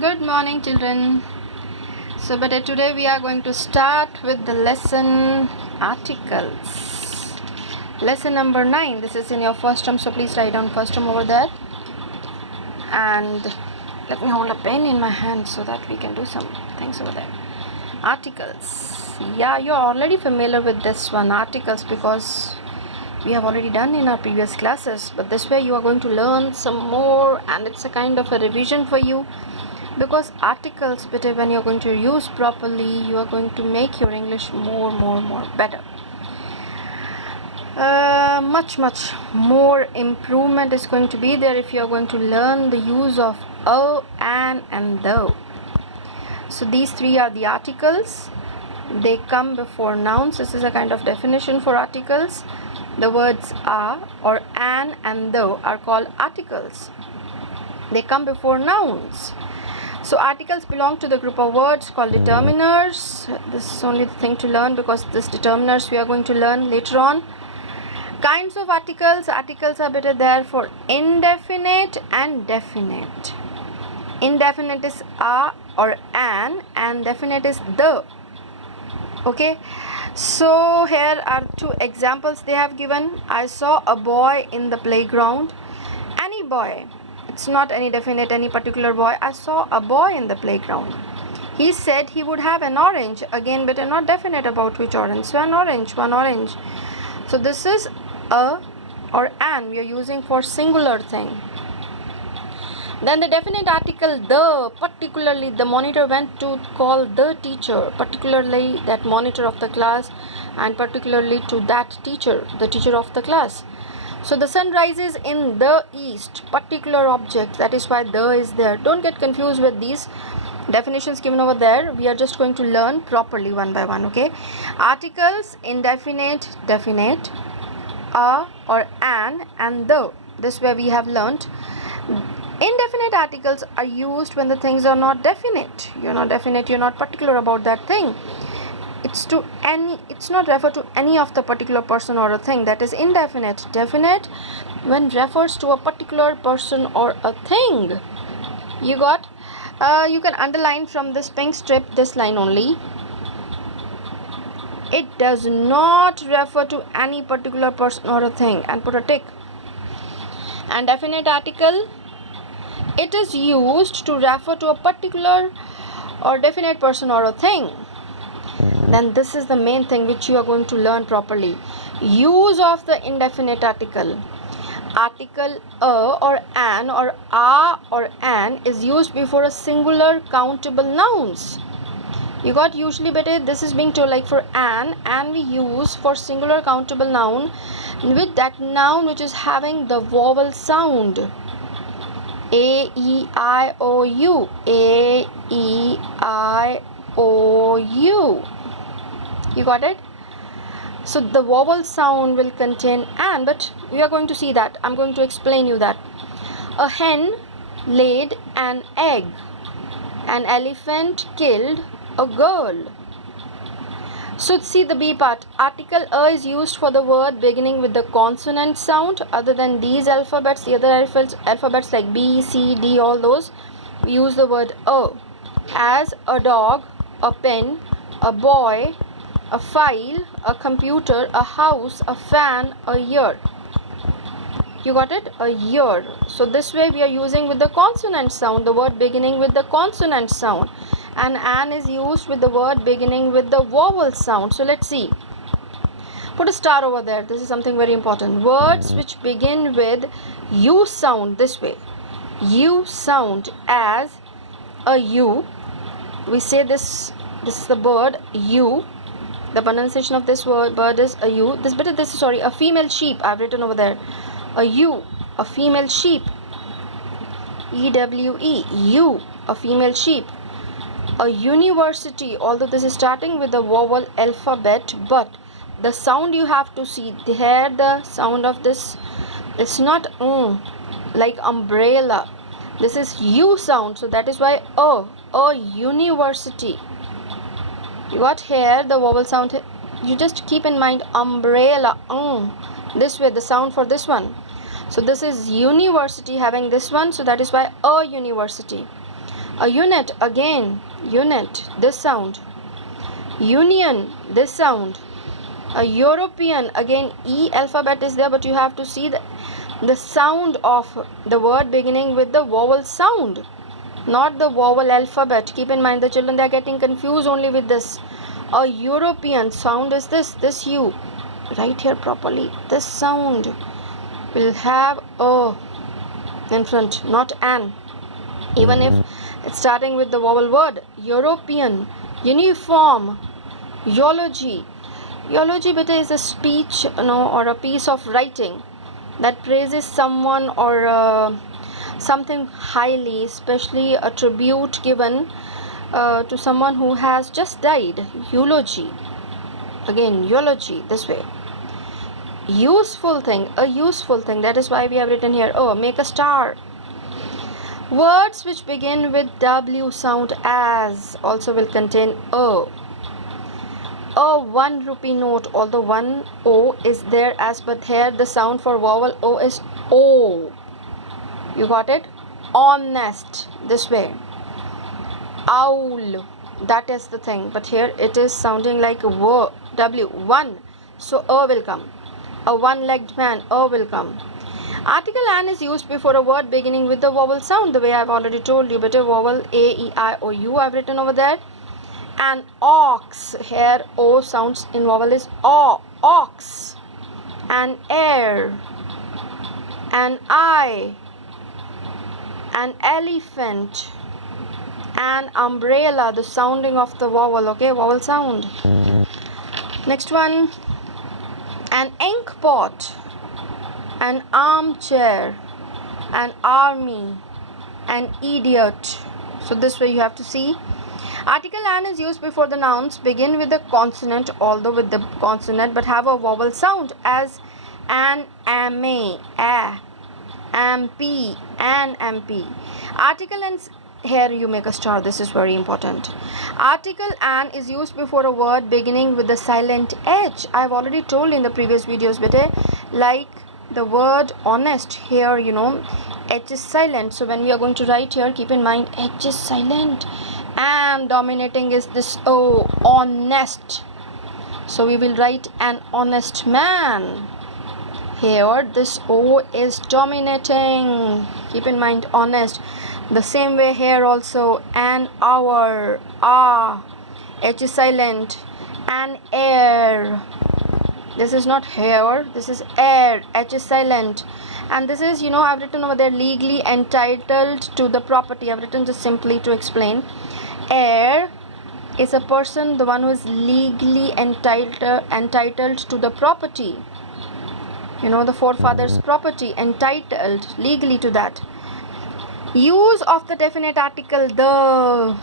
Good morning, children. So, but today we are going to start with the lesson articles. Lesson number 9. This is in your first term, so please write down first term over there. And let me hold a pen in my hand so that we can do some things over there. Articles. Yeah, you're already familiar with this one, articles, because we have already done in our previous classes. But this way you are going to learn some more, and it's a kind of a revision for you. Because articles, but when you're going to use properly, you are going to make your English more better. Much more improvement is going to be there if you are going to learn the use of a, an, and though. So these three are the articles. They come before nouns. This is a kind of definition for articles. The words are or an and though are called articles. They come before nouns. So articles belong to the group of words called determiners. This is only the thing to learn, because this determiners we are going to learn later on. Kinds of articles. Articles are better there for indefinite and definite. Indefinite is a or an, and definite is the. Okay, so here are two examples they have given. I saw a boy in the playground. Any boy. It's not any definite, any particular boy. I saw a boy in the playground. He said he would have an orange. Again, but not definite about which orange. So an orange, one orange. So this is a or an we are using for singular thing. Then the definite article the, particularly the monitor went to call the teacher, particularly that monitor of the class, and particularly to that teacher, the teacher of the class. So the sun rises in the east, particular object, that is why the is there. Don't get confused with these definitions given over there. We are just going to learn properly one by one, okay? Articles, indefinite, definite, a or an, and the. This way we have learnt. Indefinite articles are used when the things are not definite. You're not definite, you're not particular about that thing. It's not refer to any of the particular person or a thing. That is indefinite. Definite when refers to a particular person or a thing. You got? You can underline from this pink strip this line only. It does not refer to any particular person or a thing, and put a tick. And definite article, it is used to refer to a particular or definite person or a thing. Then this is the main thing which you are going to learn properly. Use of the indefinite article. Article a or an or a or an is used before a singular countable nouns. You got? Usually better this is being told like for an we use for singular countable noun with that noun which is having the vowel sound. A, E, I, O, U. A, E, I, O, U. You got it? So the vowel sound will contain an, but we are going to see that. I'm going to explain you that. A hen laid an egg. An elephant killed a girl. So see the B part. Article a is used for the word beginning with the consonant sound. Other than these alphabets, the other alphabets like B, C, D, all those, we use the word a. As a dog, a pen, a boy, a file, a computer, a house, a fan, a year. You got it? A year. So this way we are using with the consonant sound, the word beginning with the consonant sound. And an is used with the word beginning with the vowel sound. So let's see. Put a star over there. This is something very important. Words which begin with U sound this way. U sound as a U. We say this is the bird U. The pronunciation of this bird is a U. A female sheep. I've written over there. A U, a female sheep. EWE, U, a female sheep. A university, although this is starting with the vowel alphabet, but the sound you have to see here, the sound of this, it's not like umbrella. This is U sound, so that is why a university. You got here the vowel sound. You just keep in mind umbrella, this way the sound for this one. So this is university having this one, so that is why a university. A unit, again, unit, this sound. Union, this sound. A European, again, E alphabet is there, but you have to see the sound of the word beginning with the vowel sound, not the vowel alphabet. Keep in mind, the children, they are getting confused only with this. A European sound is this U. Write here properly. This sound will have a in front, not an. Even if it's starting with the vowel word. European, uniform, eulogy. Eulogy, beta, is a speech, or a piece of writing that praises someone or something highly, especially a tribute given to someone who has just died. Eulogy. Again, eulogy, this way. Useful thing, a useful thing. That is why we have written here, oh, make a star. Words which begin with W sound as also will contain a. A 1 rupee note, although one O is there as, but here the sound for vowel O is O. You got it? Honest, this way. Owl, that is the thing, but here it is sounding like W, 1, so A will come. A one-legged man, A will come. Article an is used before a word beginning with the vowel sound, the way I have already told you, but a vowel A, E, I, O, U I have written over there. An ox, here O sounds in vowel is O, ox. An heir, an eye, an elephant, an umbrella, the sounding of the vowel, okay, vowel sound. Next one, an ink pot, an armchair, an army, an idiot. So this way you have to see. Article an is used before the nouns begin with a consonant, although with the consonant, but have a vowel sound, as an, ame, a, amp, an amp. Article an, here you make a star, this is very important. Article an is used before a word beginning with the silent H. I have already told in the previous videos, but like the word honest, here H is silent, so when we are going to write here, keep in mind H is silent and dominating is this O, honest. So we will write an honest man. Here this O is dominating, keep in mind honest. The same way here also, an hour, H is silent. An heir, this is not hair, this is air, H is silent. And this is, I've written over there, legally entitled to the property. I've written just simply to explain. Heir is a person, the one who is legally entitled to the property. The forefathers' property, entitled legally to that. Use of the definite article the.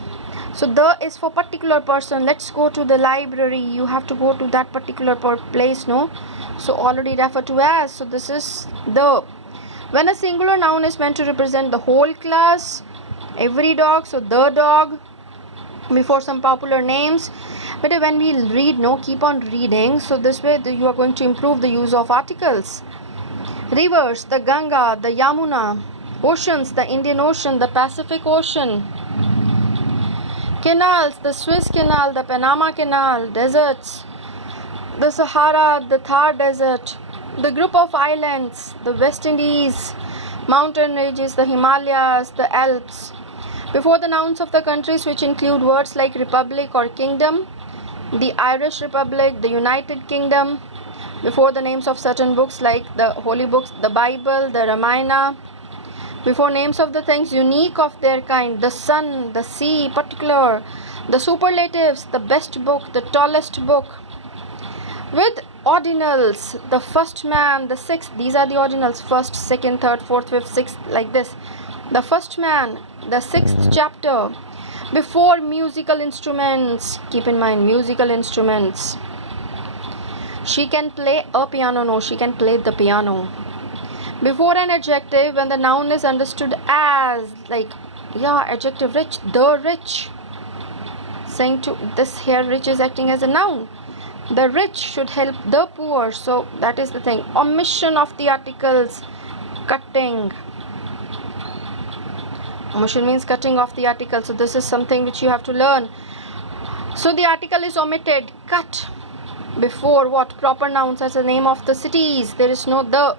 So the is for particular person. Let's go to the library. You have to go to that particular place, no? So already referred to as. So this is the. When a singular noun is meant to represent the whole class, every dog, so the dog, before some popular names. But when we read, keep on reading. So this way you are going to improve the use of articles. Rivers, the Ganga, the Yamuna. Oceans, the Indian Ocean, the Pacific Ocean. Canals, the Suez Canal, the Panama Canal. Deserts, the Sahara, the Thar Desert. The group of islands, the West Indies. Mountain ranges, the Himalayas, the Alps. Before the nouns of the countries, which include words like republic or kingdom, the Irish Republic, the United Kingdom. Before the names of certain books like the holy books, the Bible, the Ramayana. Before names of the things unique of their kind, the sun, the sea, particular, the superlatives, the best book, the tallest book. With ordinals, the first man, the sixth, these are the ordinals, first, second, third, fourth, fifth, sixth, like this. The first man, the sixth chapter. Before musical instruments, keep in mind musical instruments. She can play a piano, no, she can play the piano. Before an adjective, when the noun is understood as, like, adjective rich, the rich. Saying to this here, rich is acting as a noun. The rich should help the poor, so that is the thing. Omission of the articles, cutting. Omission means cutting off the article. So this is something which you have to learn. So the article is omitted, cut before what? Proper nouns as the name of the cities. There is no the.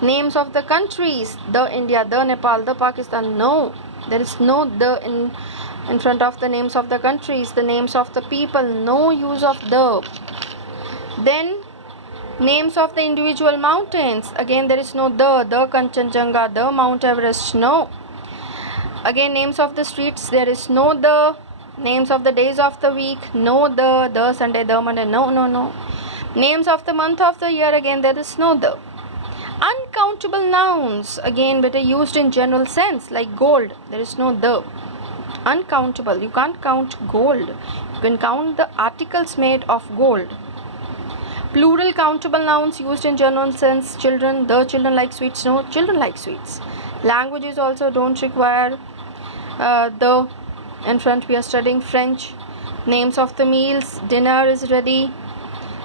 Names of the countries, the India, the Nepal, the Pakistan. No, there is no the in front of the names of the countries. The names of the people, no use of the. Then names of the individual mountains, again there is no the Kanchenjunga, the Mount Everest. No. Again names of the streets, there is no the. Names of the days of the week, no the Sunday, the Monday. No. Names of the month of the year, again there is no the. Uncountable nouns, again better used in general sense, like gold, there is no the. Uncountable, you can't count gold. You can count the articles made of gold. Plural countable nouns used in general sense, children, the children like sweets. No, children like sweets. Languages also don't require the in front. We are studying French. Names of the meals, dinner is ready.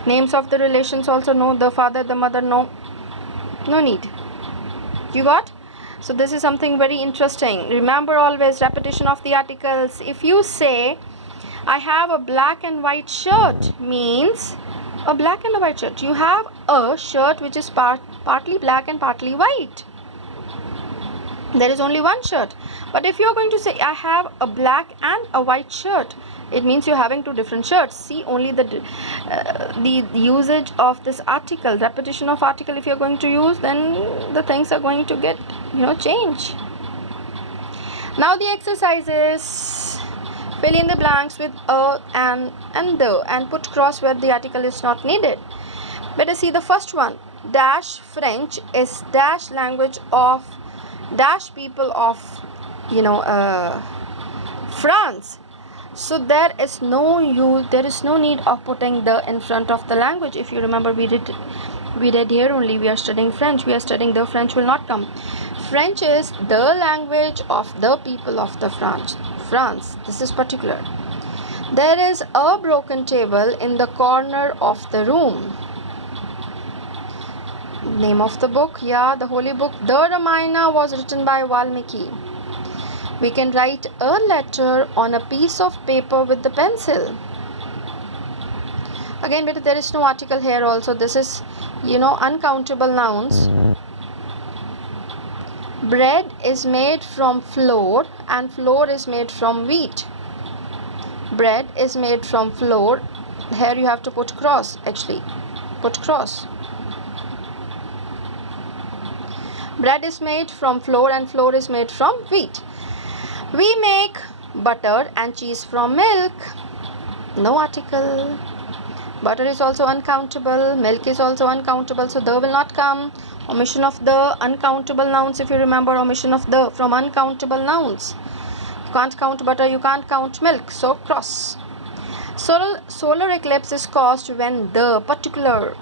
Names of the relations also no, the father, the mother. No need. You got? So this is something very interesting. Remember always repetition of the articles. If you say I have a black and white shirt, means a black and a white shirt. You have a shirt which is partly black and partly white. There is only one shirt. But if you are going to say I have a black and a white shirt, it means you're having two different shirts. See, only the usage of this article, repetition of article, if you're going to use, then the things are going to get, change. Now the exercises: fill in the blanks with a and the, and put cross where the article is not needed. Better see the first one. Dash French is dash language of dash people of France. So there is no need of putting the in front of the language. If you remember, we read here only, we are studying French. We are studying the French will not come. French is the language of the people of the France. This is particular. There is a broken table in the corner of the room. Name of the book, the holy book, the Ramayana, was written by Valmiki. We can write a letter on a piece of paper with the pencil. Again, but there is no article here also. This is, uncountable nouns. Bread is made from flour and flour is made from wheat. Bread is made from flour. Here you have to put cross, actually. Put cross. Bread is made from flour and flour is made from wheat. We make butter and cheese from milk. No article. Butter is also uncountable. Milk is also uncountable. So the will not come. Omission of the uncountable nouns. If you remember, omission of the from uncountable nouns. You can't count butter. You can't count milk. So cross. Solar eclipse is caused when the particular.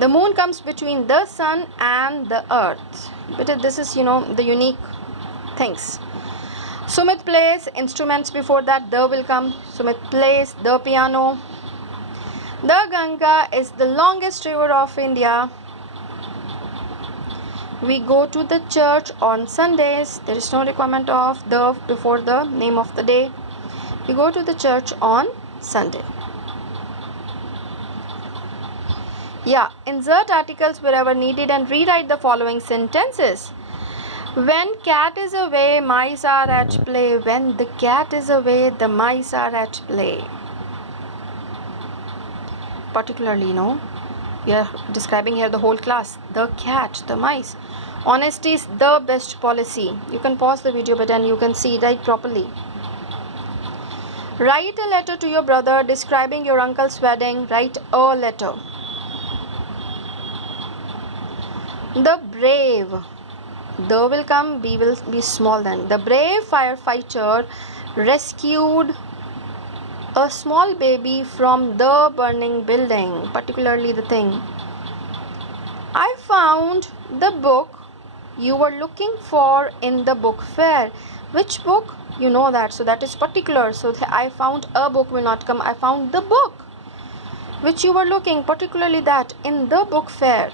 The moon comes between the sun and the earth. But this is, the unique things. Sumit plays instruments. Before that, the will come. Sumit plays the piano. The Ganga is the longest river of India. We go to the church on Sundays. There is no requirement of the before the name of the day. We go to the church on Sunday. Insert articles wherever needed and rewrite the following sentences. When cat is away, mice are at play. When the cat is away, the mice are at play. Particularly, we are describing here the whole class. The cat, the mice. Honesty is the best policy. You can pause the video but then you can see it properly. Write a letter to your brother describing your uncle's wedding. Write a letter. The brave. The will come, B will be small then. The brave firefighter rescued a small baby from the burning building. Particularly the thing. I found the book you were looking for in the book fair. Which book? You know that. So that is particular. So I found a book will not come. I found the book which you were looking, particularly that, in the book fair.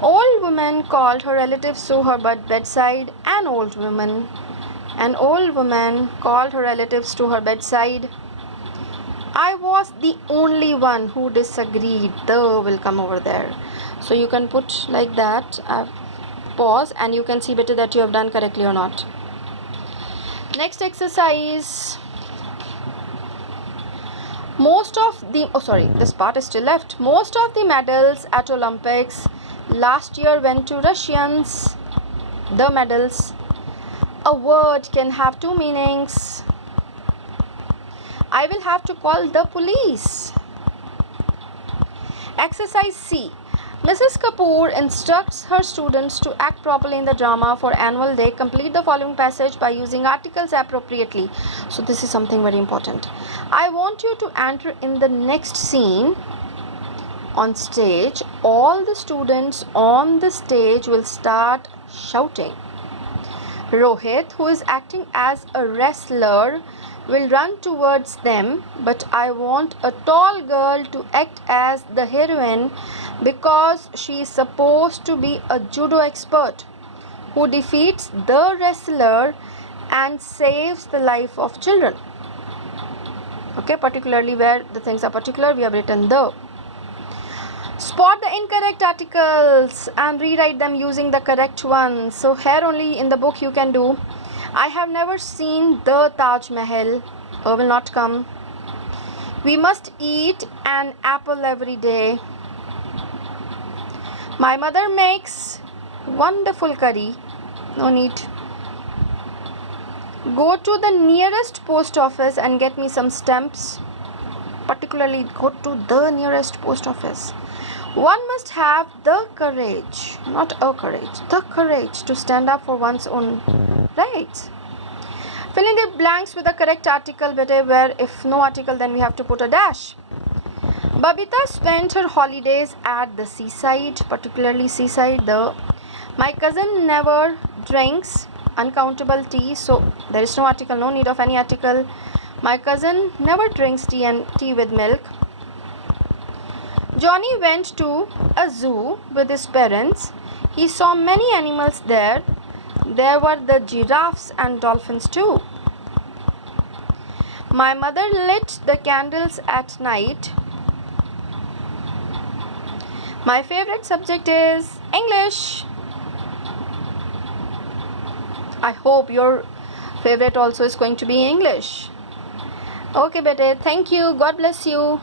Old woman called her relatives to her bedside. An old woman called her relatives to her bedside. I was the only one who disagreed. The will come over there. So you can put like that. Pause and you can see better that you have done correctly or not. Next exercise. This part is still left. Most of the medals at Olympics last year went to Russians. The medals. A word can have two meanings. I will have to call the police. Exercise C. Mrs. Kapoor instructs her students to act properly in the drama for annual day. Complete the following passage by using articles appropriately. So this is something very important. I want you to enter in the next scene on stage. All the students on the stage will start shouting. Rohit, who is acting as a wrestler, will run towards them, but I want a tall girl to act as the heroine because she is supposed to be a judo expert who defeats the wrestler and saves the life of children. Okay, particularly where the things are particular, we have written the. Spot the incorrect articles and rewrite them using the correct ones. So here only in the book you can do. I have never seen the Taj Mahal. Will not come. We must eat an apple every day. My mother makes wonderful curry. No need. Go to the nearest post office and get me some stamps. Particularly go to the nearest post office. One must have the courage, not a courage, the courage to stand up for one's own rights. Fill in the blanks with the correct article, where if no article then we have to put a dash. Babita spent her holidays at the seaside, particularly seaside. My cousin never drinks uncountable tea, so there is no article, no need of any article. My cousin never drinks tea with milk. Johnny went to a zoo with his parents. He saw many animals there. There were the giraffes and dolphins too. My mother lit the candles at night. My favorite subject is English. I hope your favorite also is going to be English. Okay, bete. Thank you. God bless you.